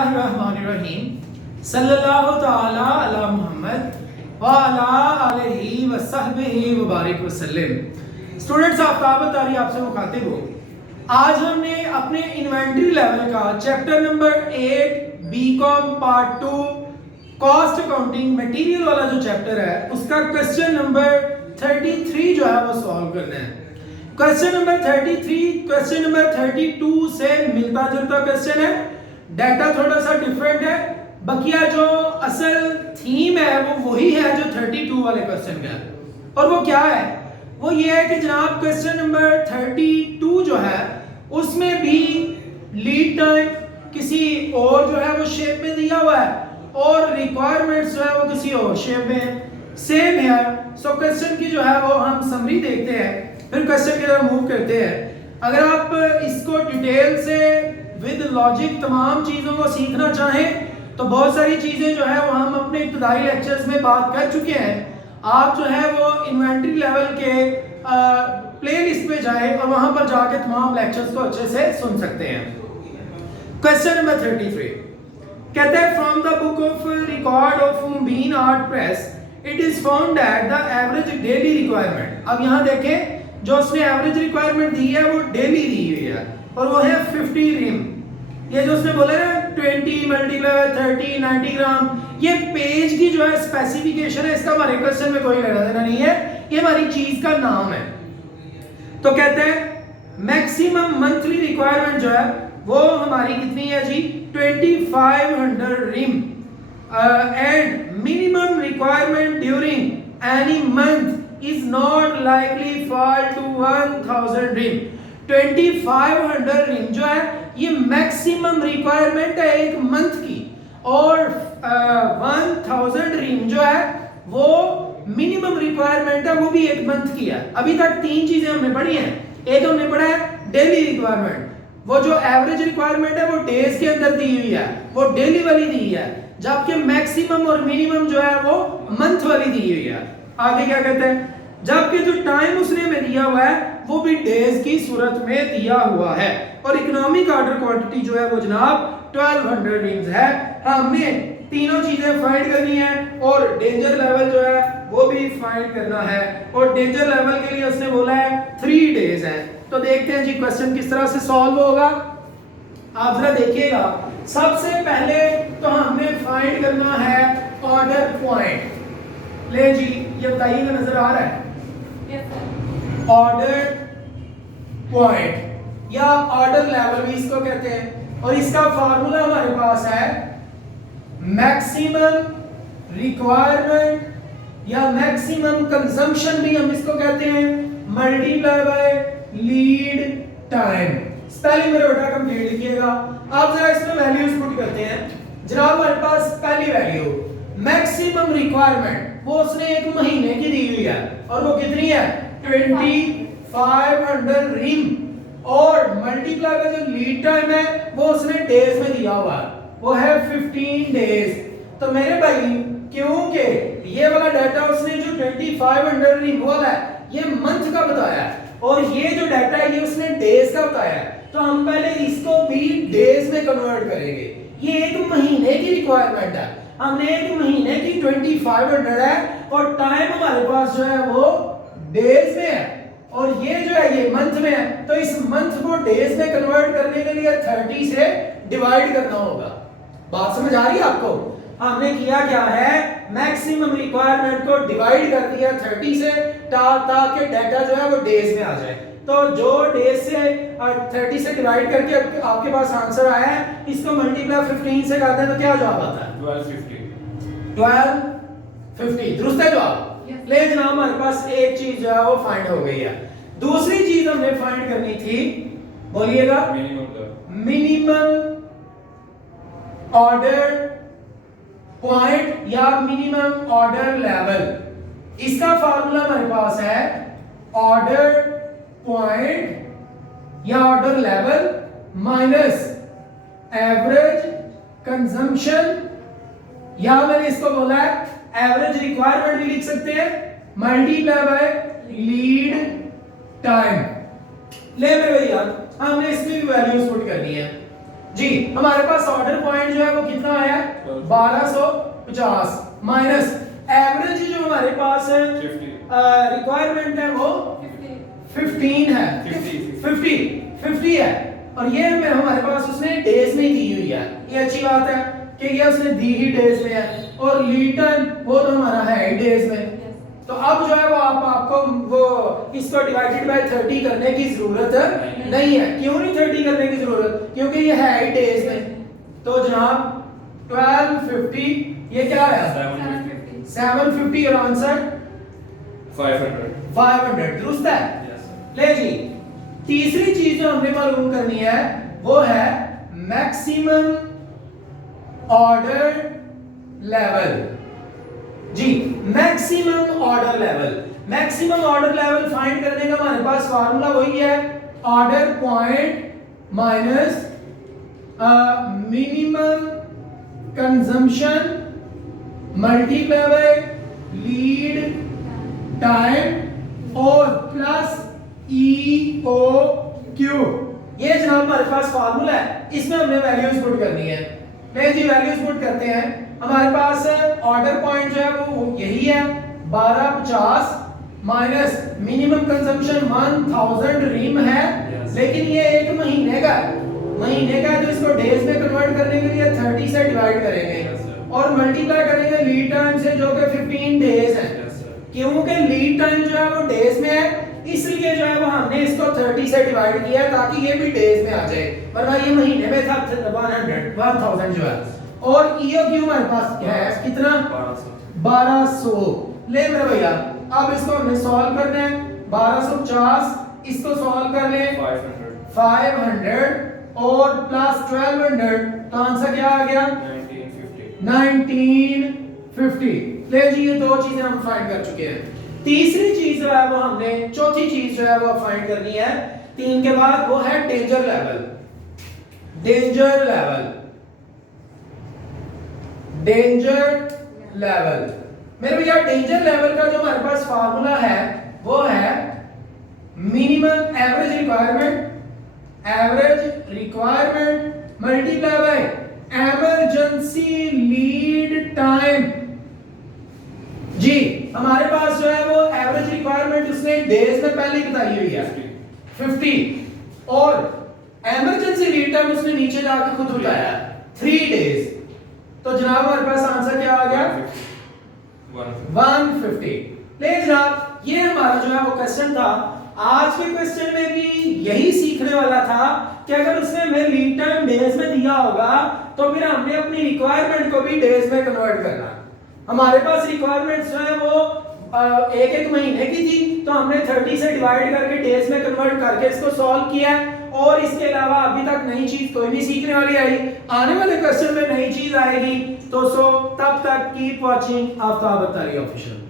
रहीम सल्लल्लाहु ताला अला मुहम्मद व अला आलिहि व सहबिहि व बारिक वसल्लम। स्टूडेंट्स, आफ्ताब तारी आपसे मुखातिब हो। आज हमने अपने इन्वेंटरी लेवल का chapter number 8 BCom part 2 cost accounting material वाला जो चैप्टर है उसका क्वेश्चन नंबर 33 जो है वो सॉल्व करना है। क्वेश्चन नंबर 33 क्वेश्चन नंबर 32 से मिलता जुलता क्वेश्चन है, डाटा थोड़ा सा डिफरेंट है, बकिया जो असल थीम है वो वही है जो 32 वाले क्वेश्चन का है। और वो क्या है? वो ये है कि जनाब क्वेश्चन नंबर 32 जो है उसमें भी लीड टाइम किसी और जो है वो शेप में दिया हुआ है और रिक्वायरमेंट्स जो है वो किसी और शेप में सेम है। सो क्वेश्चन की जो है वो हम समरी देखते हैं, फिर क्वेश्चन की तरफ मूव करते हैं। अगर आप इसको डिटेल से विद लॉजिक तमाम चीज़ों को सीखना चाहें तो बहुत सारी चीज़ें जो है वो हम अपने इब्तदाई लेक्चर्स में बात कर चुके हैं। आप जो है वो इन्वेंटरी लेवल के प्लेलिस्ट पे जाएं और वहां पर जाके तमाम लेक्चर्स को अच्छे से सुन सकते हैं। क्वेश्चन नंबर 33 कहते हैं from the book of record of bean art press it is found that the average daily requirement. अब यहाँ देखें जो उसने एवरेज रिक्वायरमेंट दी है वो डेली दी हुई है और वो है 50 रिम। ये जो उसने बोला है 20 मल्टीप्लाई 30 90 ग्राम, ये पेज की जो है स्पेसिफिकेशन है, इसका हमारे क्वेश्चन में कोई लेना देना नहीं है, ये हमारी चीज का नाम है। तो कहते हैं मैक्सिमम मंथली रिक्वायरमेंट जो है वो हमारी कितनी है जी 2500 ream and minimum requirement during any month is not likely fall to 1000 ream. 2500 ream जो है ये मैक्सिमम रिक्वायरमेंट है एक मंथ की और 1000 रिम जो है वो मिनिमम रिक्वायरमेंट है, वो भी एक मंथ की है। अभी तक तीन चीजें हमने पढ़ी हैं। एक हमने पढ़ा है डेली रिक्वायरमेंट, वो जो एवरेज रिक्वायरमेंट है वो डेज के अंदर दी हुई है, वो डेली वाली दी है, जबकि मैक्सिमम और मिनिमम जो है वो मंथ वाली दी हुई है। आगे क्या कहते हैं, जबकि जो टाइम उसने हमें दिया हुआ है वो भी डेज की सूरत में दिया हुआ है और इकोनॉमिक ऑर्डर क्वांटिटी जो है वो जनाब 1200 रिम्स है। हमने तीनों चीजें फाइंड करनी है और डेंजर लेवल जो है वो भी फाइंड करना है और डेंजर लेवल के लिए उसने बोला है 3 डेज है। तो देखते हैं जी क्वेश्चन किस तरह से सॉल्व होगा। आप जरा देखिएगा, सबसे पहले तो हमने फाइंड करना है ऑर्डर पॉइंट। ले जी ये बताइएगा, नजर आ रहा है? ऑर्डर पॉइंट या ऑर्डर लेवल भी इसको कहते हैं और इसका फार्मूला हमारे पास है मैक्सिमम रिक्वायरमेंट या मैक्सिमम कंजम्पशन भी हम इसको कहते हैं multiply by lead time. Spelling मेरे बेटा कंप्लीट लिखिएगा। आप जरा इसमें वैल्यूज पुट करते हैं। जनाब हमारे पास पहली वैल्यू मैक्सिमम रिक्वायरमेंट वो उसने एक महीने की दी हुई है और वो कितनी है 2500 रिम और मल्टीप्लाई का जो लीड टाइम है वो उसने डेज में दिया हुआ है, वो है 15 डेज। तो मेरे भाई क्योंकि ये वाला डाटा उसने जो 2500 रिम वाला है ये मंथ का बताया है और ये जो डाटा है ये उसने डेज का बताया है, तो हम पहले इसको भी डेज में कन्वर्ट करेंगे। ये एक महीने की रिक्वायरमेंट है, हमने एक महीने की 2500 है और टाइम हमारे पास जो है वो डेज में है और ये जो है ये मंथ में है, तो इस मंथ को डेज में कन्वर्ट करने के लिए 30 से डिवाइड करना होगा। बात समझ आ रही है आपको? हमने किया क्या है, मैक्सिमम रिक्वायरमेंट को डिवाइड कर दिया 30 से ताकि डाटा जो है वो डेज में आ जाए। तो जो डेज से 30 से डिवाइड करके आपके पास आंसर आया है, इसको मल्टीप्लाई 15 से करते हैं तो क्या जवाब आता है 1250। दुरुस्त है जवाब? ले जनाब हमारे पास एक चीज जो है वो फाइंड हो गई है। दूसरी चीज हमने फाइंड करनी थी, बोलिएगा मिनिमम ऑर्डर पॉइंट या मिनिमम ऑर्डर लेवल। इसका फार्मूला हमारे पास है ऑर्डर पॉइंट या order level minus average consumption या मैंने इसको बोला है एवरेज रिक्वायरमेंट भी लिख सकते हैं मल्टीप्लाई बाय लीड टाइम। ले मेरे भैया हमने इसकी भी वैल्यूज पुट करनी है। जी हमारे पास ऑर्डर पॉइंट जो है वो कितना आया है 1250 माइनस एवरेज जो हमारे पास है रिक्वायरमेंट है वो 15 है 50 है और ये हमारे पास उसने डेज में दी हुई है। ये अच्छी बात है कि ये उसने दी ही डेज में है और लीड टाइम वो तो हमारा है डेज में। तो अब जो है वो आपको वो इसको डिवाइडेड बाय 30 करने की जरूरत नहीं है। क्यों नहीं 30 करने की जरूरत? क्योंकि ये है ही डेज में। तो जनाब 1250 ये क्या है 750 और आंसर 500 दुरुस्त है। ले जी तीसरी चीज जो हमने मालूम करनी है वो है मैक्सिमम ऑर्डर लेवल। जी मैक्सिमम ऑर्डर लेवल फाइंड करने का हमारे पास फार्मूला वही है order point minus minimum consumption multiply by lead time और प्लस EOQ। ये जनाब हमारे पास फार्मूला है, इसमें हमने वैल्यूज पुट करनी है। ले जी वैल्यूज पुट करते हैं। हमारे पास ऑर्डर पॉइंट जो है वो यही है 1250 माइनस मिनिमम कंजम्पशन 1000 रिम है लेकिन ये एक महीने का है तो इसको डेज में कन्वर्ट करने के लिए 30 से डिवाइड करेंगे और मल्टीप्लाई करेंगे लीड टाइम से जो कि 15 डेज है। क्योंकि लीड टाइम जो है वो डेज में है इसलिए जो है वो हमने इसको 30 से डिवाइड किया ताकि ये भी डेज में आ जाए, वरना ये महीने में था 1000 जो है। और EOQ हमारे पास है कितना 1200। ले मेरे भैया अब इसको हमने सॉल्व करना है 1250 इसको सॉल्व कर ले 500 और प्लस 1200 तो आंसर क्या आ गया 1950। ले जी ये दो चीजें हम फाइंड कर चुके हैं। तीसरी चीज जो है वो हमने चौथी चीज जो है वो फाइंड करनी है 3 के बाद वो है डेंजर लेवल। मेरे भैया डेंजर लेवल का जो हमारे पास फार्मूला है वो है minimum average requirement multiply by emergency lead time. जी हमारे पास जो है वो एवरेज रिक्वायरमेंट उसने डेज में पहले बताई हुई है 50 और इमरजेंसी लीड टाइम उसने नीचे जाकर खुद बताया 3 डेज। तो जनाब हमारे पास आंसर क्या आ गया 150। ले जनाब ये हमारा जो है वो क्वेश्चन था। आज के क्वेश्चन में भी यही सीखने वाला था कि अगर उसने हमें लीड टाइम डेज में दिया होगा तो फिर हमने अपनी रिक्वायरमेंट को भी डेज में कन्वर्ट करना। हमारे पास रिक्वायरमेंट्स जो है वो एक महीने की थी तो हमने 30 से डिवाइड करके डेज में कन्वर्ट करके इसको सॉल्व किया और इसके अलावा अभी तक नई चीज कोई भी सीखने वाली आई। आने वाले क्वेश्चन में नई चीज आएगी। तो तब तक keep watching Aftab Attari official.